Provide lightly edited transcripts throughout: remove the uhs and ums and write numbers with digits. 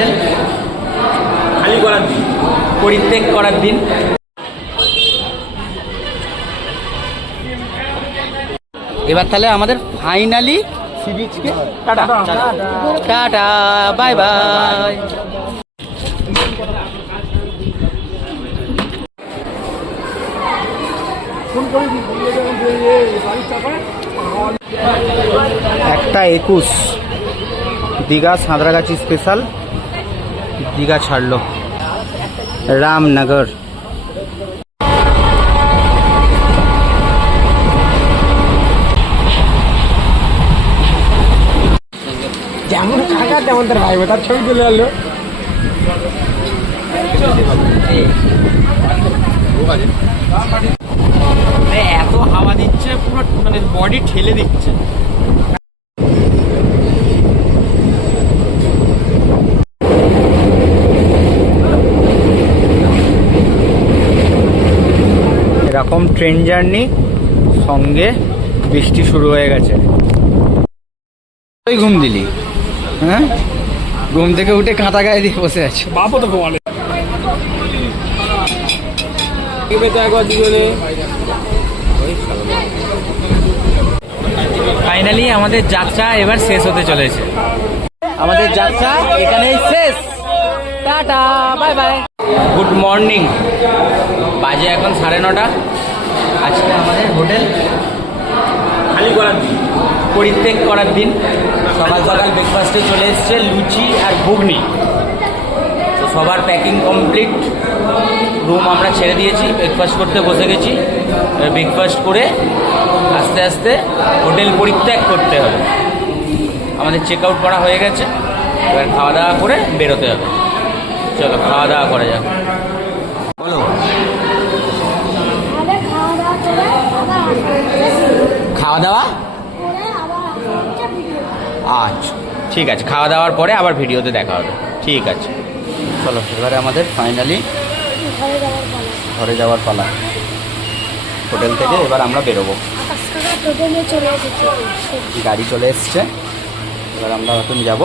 Hotel খালি করার দিন, পরিত্যাগ করার দিন। এবার তাহলে আমাদের ফাইনালি সি বিচকে টাটা। Ta-ta bye bye. একটা 21 দীঘা সাঁতরাগাছি স্পেশাল, দীঘা ছাড়লো রামনগর। যেমন কাকা তেমন তার ভাই, তার ছবি চলে এলো। এত হাওয়া দিচ্ছে, পুরো মানে বডি ঠেলে দিচ্ছে। এরকম ট্রেন জার্নি, সঙ্গে বৃষ্টি শুরু হয়ে গেছে। ওই ঘুম দিলি? হ্যাঁ, ঘুম থেকে উঠে কাঁথা গায়ে দিয়ে বসে আছে। বাপও তো ঘুমালে। ফাইনালি আমাদের যাত্রা এবার শেষ হতে চলেছে। আমাদের যাত্রা এখানেই শেষ। Tata bye by. Good morning, বাজে এখন 9:30। আজকে আমাদের হোটেল খালি করার দিন, পরিত্যাগ করার দিন। সকাল সকাল ব্রেকফাস্টে চলে এসছে লুচি আর ঘুগনি। তো সবার প্যাকিং কমপ্লিট, রুম আমরা ছেড়ে দিয়েছি, ব্রেকফাস্ট করতে বসে গেছি। ব্রেকফাস্ট করে আস্তে আস্তে হোটেল পরিত্যাগ করতে হবে। আমাদের চেক আউট করা হয়ে গেছে, এবার খাওয়া দাওয়া করে বেরোতে হবে। চলো খাওয়া দাওয়া করা যাক। বলো, খাওয়া দাওয়া? আচ্ছা ঠিক আছে, খাওয়া দাওয়ার পরে আবার ভিডিওতে দেখা হবে। ঠিক আছে চলো, এবারে আমাদের ফাইনালি ঘরে যাওয়ার পালা। হোটেল থেকে এবার আমরা বেরোবো। গাড়ি চলে এসছে, এবার আমরা এখন যাব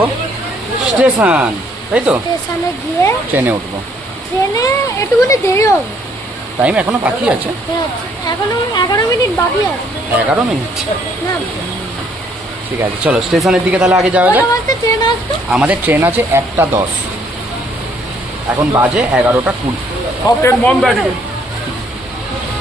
স্টেশন, তাই তো? স্টেশনে গিয়ে ট্রেনে উঠবো। ট্রেনে একটুখানি দেরি হবে, টাইম এখনো বাকি আছে, এখনো 11 মিনিট বাকি আছে। 11 মিনিট? না, ঠিক আছে চলো স্টেশনের দিকে তাহলে আগে যাওয়া যাক। ট্রেন আসবে। আমাদের ট্রেন আছে 1:10, এখন বাজে 11:20। সব ট্রেন বন্ধ আছে।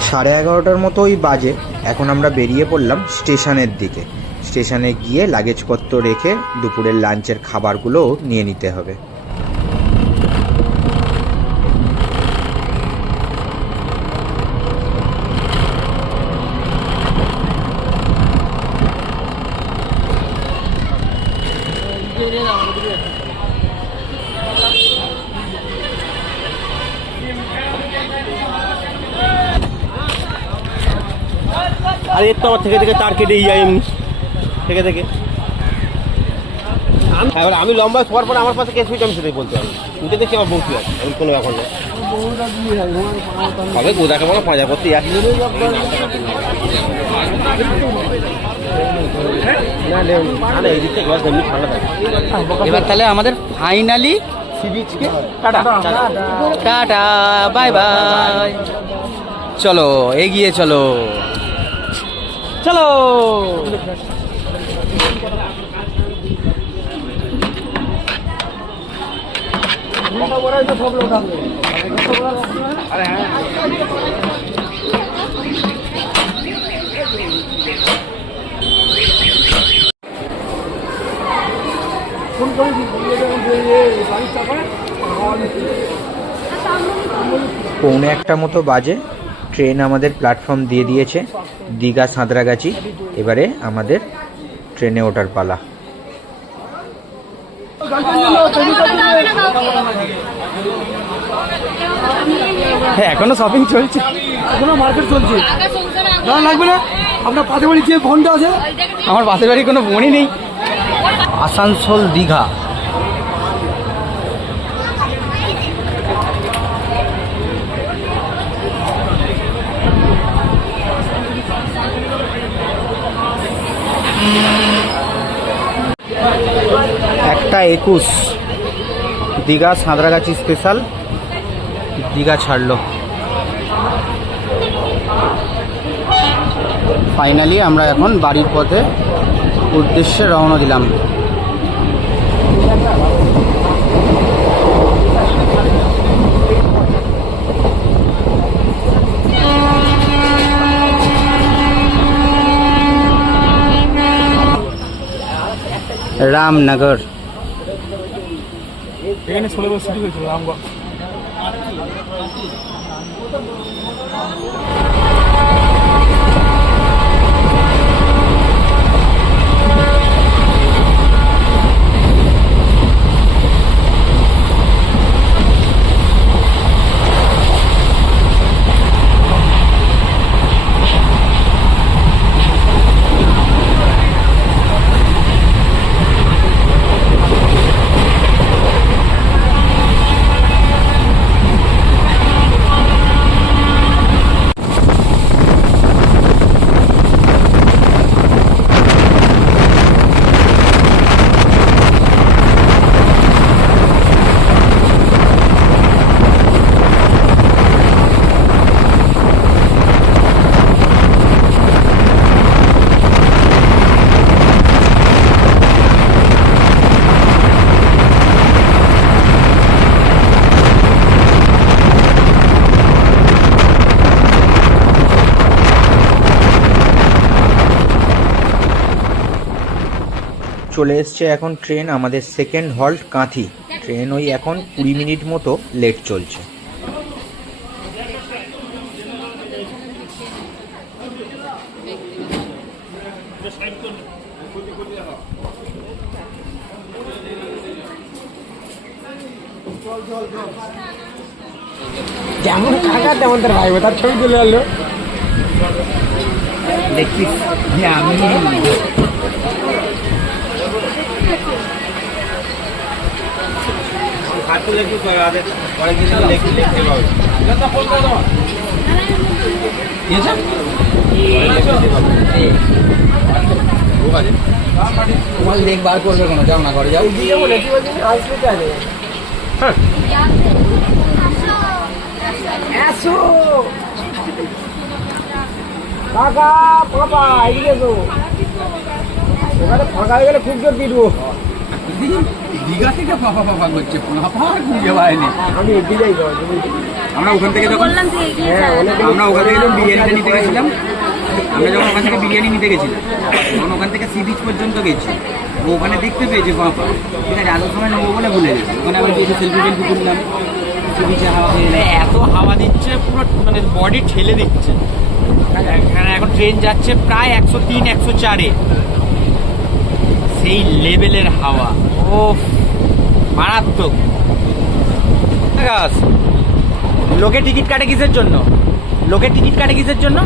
11:30টার মতোই বাজে। এখন আমরা বেরিয়ে পড়লাম স্টেশনের দিকে। স্টেশনে গিয়ে লাগেজপত্র রেখে দুপুরের লাঞ্চের খাবারগুলো নিয়ে নিতে হবে। আর এর তো আমার থেকে থেকে তার কেটেই যায় এমনি থেকে থেকে। এবার আমি লম্বা শোয়ার পরে আমার পাশে কে শুয়েছে আমি সেটাই বলতে পারবো। শুনতে দেখছি আমার বসে আছে, আমি কোনো ব্যাপার নেই। হবে গোদাকে বলো পাঁজা করতে আসি না, এই দিক থেকে এমনি ঠান্ডা থাকে। এবার তাহলে আমাদের ফাইনালি সি বিচকে টাটা। Ta-ta bye bye. চলো এগিয়ে চলো, চলো। পৌনে 1টা মতো বাজে। ট্রেন আমাদের প্ল্যাটফর্ম দিয়ে দিয়েছে, দীঘা সাঁতরাগাছি। এবারে আমাদের ট্রেনে ওঠার পালা। হ্যাঁ এখনো শপিং চলছে, এখনো মার্কেট চলছে। না লাগবে না, আপনার পাশে বাড়ি যে ফোনটা আছে। আমার পাশের বাড়ি কোনো বোনই নেই। আসানসোল দীঘা। একটা 21 দীঘা সাঁতরাগাছি স্পেশাল দীঘা ছাড়লো। ফাইনালি আমরা এখন বাড়ির পথে উদ্দেশ্যে রওনা দিলাম। রামনগর। এখানে 16 বছর ছুটি হয়েছিল রামগড়। চলে এসছে এখন ট্রেন, আমাদের সেকেন্ড হল্ট কাঁথি। ট্রেন ওই এখন 20 মিনিট মতো লেট চলছে। যেমন কাকা তেমন তার ভাই, তার ছবি তুলে আনলো। দেখি আমি দেখবার করবে কোনো, যাও না ঘরে যাও। কাকা পাপা এদিকে তো ওখানে ফাঁকা হয়ে গেলে খুব জোর পিটবো। দীঘা থেকে পাপা পাপা করছে, পাপা খুঁজে পায়নি। আমি এগিয়ে যাই। আমরা ওখান থেকে যখন বিরিয়ানিটা নিতে গেছিলাম, ওখান থেকে বিরিয়ানি নিতে গেছিলাম, তখন ওখান থেকে সি বিচ পর্যন্ত গেছি। ও ওখানে দেখতে পেয়েছে পাপা, ঠিক আছে, আসার সময় নেবো বলে ভুলে গেছি। ওখানে আবার গিয়ে সেলফি টেলফি তুললাম, সি বিচে হাওয়া খেয়ে। এত হাওয়া দিচ্ছে পুরো মানে বডি ঠেলে দিচ্ছে। এখন ট্রেন যাচ্ছে প্রায় 103-104-এ, সেই লেভেলের হাওয়া। ও মারাত্মক। লোকে টিকিট কাটে কিসের জন্য? লোকে টিকিট কাটে কিসের জন্য?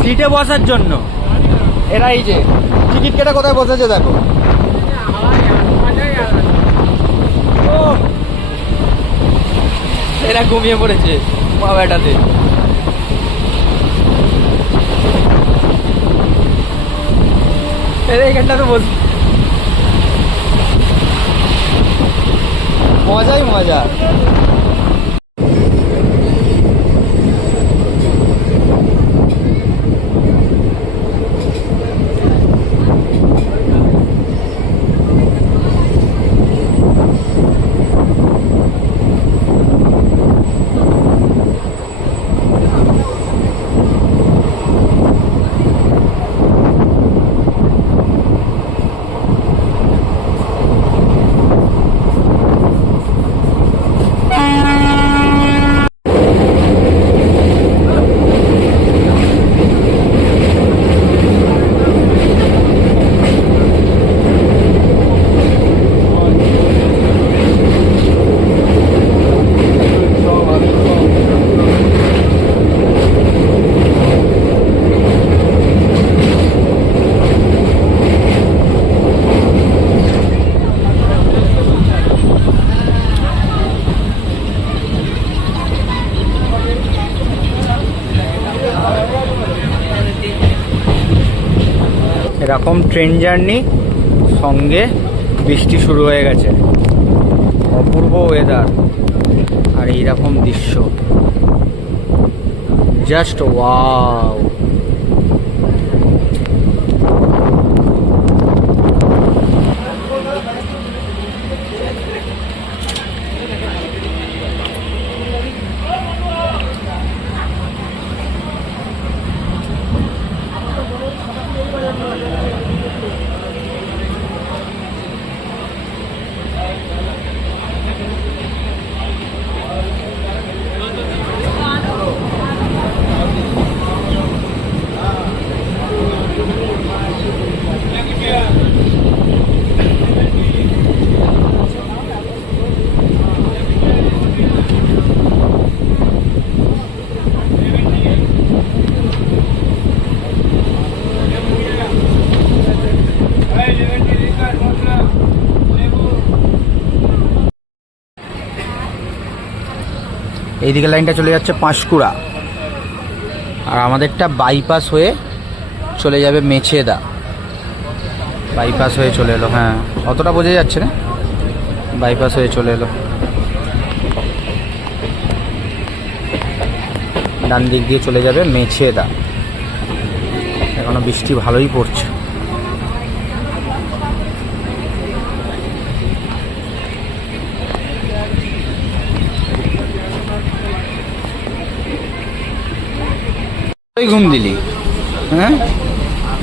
সিটে বসার জন্য। এরা এই যে টিকিট কেটে কোথায় বসেছে দেখো। এরা ঘুমিয়ে পড়েছে বাবাটাতে। এখানটা তো বস, মজাই মজা। এরকম ট্রেন জার্নি, সঙ্গে বৃষ্টি শুরু হয়ে গেছে। অপূর্ব ওয়েদার আর এইরকম দৃশ্য, জাস্ট ওয়াও। এইদিকে লাইনটা চলে যাচ্ছে পাঁশকুড়া, আর আমাদেরটা বাইপাস হয়ে চলে যাবে মেছেদা। বাইপাস হয়ে চলে এলো, হ্যাঁ অতটা বোঝা যাচ্ছে না, বাইপাস হয়ে চলে এলো। ডান দিক দিয়ে চলে যাবে মেছেদা। এখনো বৃষ্টি ভালোই পড়ছে। ঘুম দিলি? হ্যাঁ,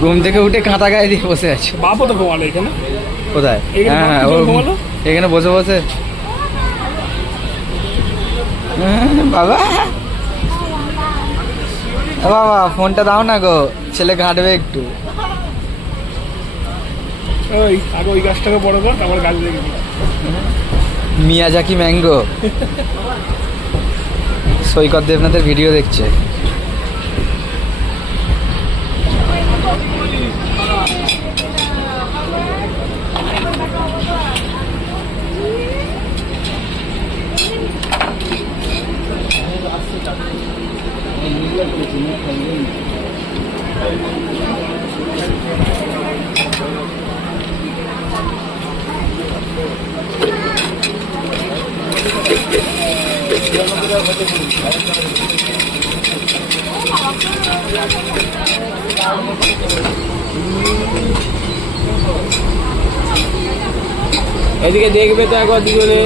ঘুম থেকে উঠে কাঁথা গায়ে দিয়ে বসে আছে। বাপও তো ঘুমালো এখানে। কোথায়? এখানে হ্যাঁ বাপ ও দুজন ঘুমালো? এখানে বসে বসে। বাবা বাবা ফোনটা দাও না গো, ছেলে ঘাঁটবে একটু। ওই আগে ওই গাছটাকে বড় কর, তারপর গাছ দেখবি। Miyazaki mango. সৈকত দেবনাথের ভিডিও দেখছে। এদিকে দেখবে তো একবার দুজনে।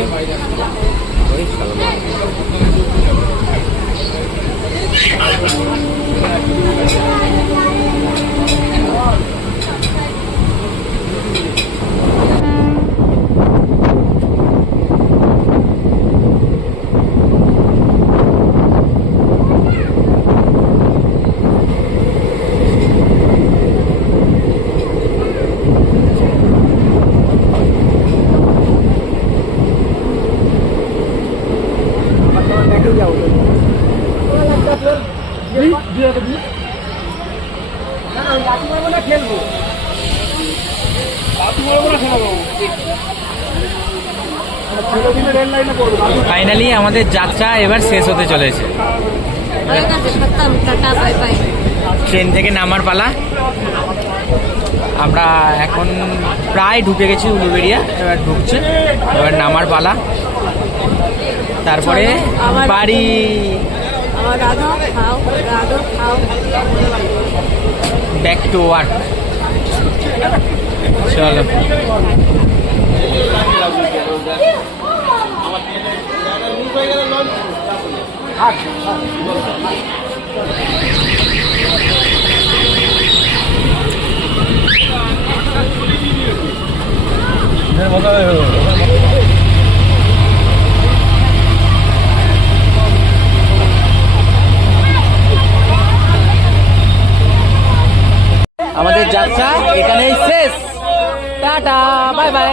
ফাইনালি আমাদের যাত্রা এবার শেষ হতে চলেছে। ট্রেন থেকে নামার পালা। আমরা এখন প্রায় ঢুকে গেছি উলুবেড়িয়া, এবার ঢুকছে, এবার নামার পালা, তারপরে বাড়ি। Back to work. চলো। আমাদের যাত্রা এখানেই শেষ। Tata, bye by.